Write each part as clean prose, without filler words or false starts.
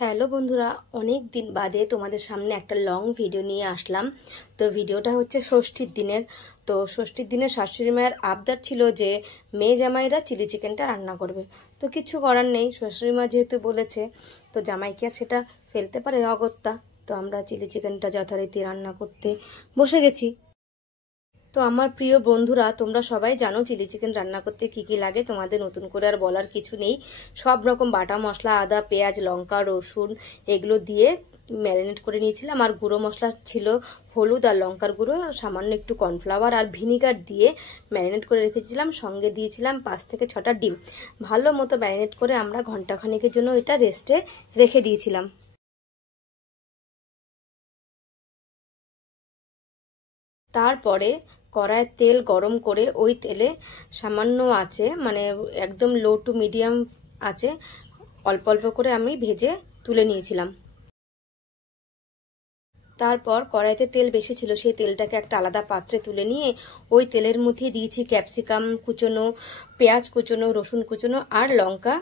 Hello বন্ধুরা, অনেক দিন বাদে তোমাদের সামনে একটা লং ভিডিও নিয়ে আসলাম। তো ভিডিওটা হচ্ছে ষষ্ঠীর দিনের। তো ষষ্ঠীর দিনের শাশুড়ি মায়ের আবদার ছিল যে মেয়ে জামাইরা চিলি চিকেনটা রান্না করবে। তো কিছু করার নেই, শাশুড়ি মা যেহেতু বলেছে তো জামাইকে আর সেটা ফেলতে পারে অগত্যা। তো আমরা চিলি চিকেনটা যথারীতি রান্না করতে বসে গেছি। তো আমার প্রিয় বন্ধুরা, তোমরা সবাই জানো চিলি চিকেন রান্না করতে কি কি লাগে, তোমাদের নতুন করে আর বলার কিছু নেই। সব রকম বাটা মশলা, আদা, পেঁয়াজ, লঙ্কা, রসুন এগুলো দিয়ে ম্যারিনেট করে নিয়েছিলাম। আর গুঁড়ো মশলা ছিল হলুদ আর লঙ্কার গুঁড়ো, সামান্য একটু কর্নফ্লাওয়ার আর ভিনিগার দিয়ে ম্যারিনেট করে রেখেছিলাম। সঙ্গে দিয়েছিলাম 5 থেকে 6টা ডিম। ভালো মতো ম্যারিনেট করে আমরা ঘন্টাখানেকের জন্য এটা রেস্টে রেখে দিয়েছিলাম। তারপরে কড়াইয়ে তেল গরম করে ওই তেলে সামান্য আছে, মানে একদম লো টু মিডিয়াম আছে, অল্প অল্প করে আমি ভেজে তুলে নিয়েছিলাম। তারপর কড়াইতে তেল বেশি ছিল, সেই তেলটাকে একটা আলাদা পাত্রে তুলে নিয়ে ওই তেলের মধ্যে দিয়েছি ক্যাপসিকাম কুচোনো, পেঁয়াজ কুচোনো, রসুন কুচোনো আর লঙ্কা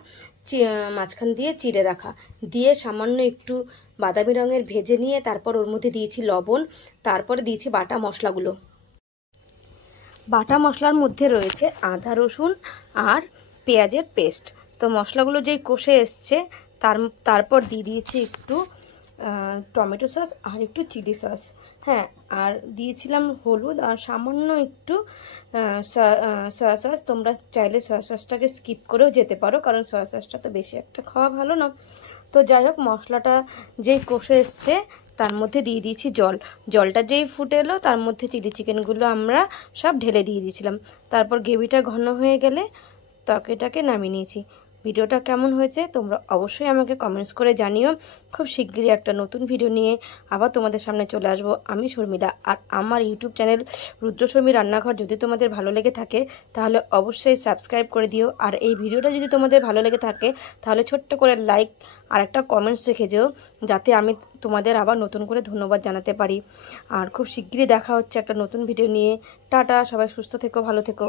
মাঝখান দিয়ে চিড়ে রাখা, দিয়ে সামান্য একটু বাদামি রঙের ভেজে নিয়ে তারপর ওর মধ্যে দিয়েছি লবণ। তারপরে দিয়েছি বাটা মশলাগুলো। বাটা মশলার মধ্যে রয়েছে আদা, রসুন আর পেঁয়াজের পেস্ট। তো মশলাগুলো যেই কষে এসছে তারপর দিয়ে দিয়েছি একটু টমেটো সস আর একটু চিলি সস। হ্যাঁ, আর দিয়েছিলাম হলুদ আর সামান্য একটু সয়া সস। তোমরা চাইলে সয়া সসটাকে স্কিপ করেও যেতে পারো, কারণ সয়া সসটা তো বেশি একটা খাওয়া ভালো না। তো যাই হোক, মশলাটা যেই কষে এসছে তার মধ্যে দিয়ে দিয়েছি জল। জলটা যেই ফুটে এলো তার মধ্যে চিলি চিকেনগুলো আমরা সব ঢেলে দিয়ে দিয়েছিলাম। তারপর গ্রেভিটা ঘন হয়ে গেলে তরকারিটাকে নামিয়ে নিয়েছি। ভিডিওটা কেমন হয়েছে তোমরা অবশ্যই আমাকে কমেন্টস করে জানিও। খুব শিগগিরই একটা নতুন ভিডিও নিয়ে আবার তোমাদের সামনে চলে আসবো আমি, শর্মিলা। আর আমার ইউটিউব চ্যানেল রুদ্রশর্মী রান্নাঘর যদি তোমাদের ভালো লেগে থাকে তাহলে অবশ্যই সাবস্ক্রাইব করে দিও। আর এই ভিডিওটা যদি তোমাদের ভালো লেগে থাকে তাহলে ছোট্ট করে লাইক আর একটা কমেন্টস রেখে যেও, যাতে আমি তোমাদের আবার নতুন করে ধন্যবাদ জানাতে পারি। আর খুব শিগগিরই দেখা হচ্ছে একটা নতুন ভিডিও নিয়ে। টাটা, সবাই সুস্থ থেকো, ভালো থেকো।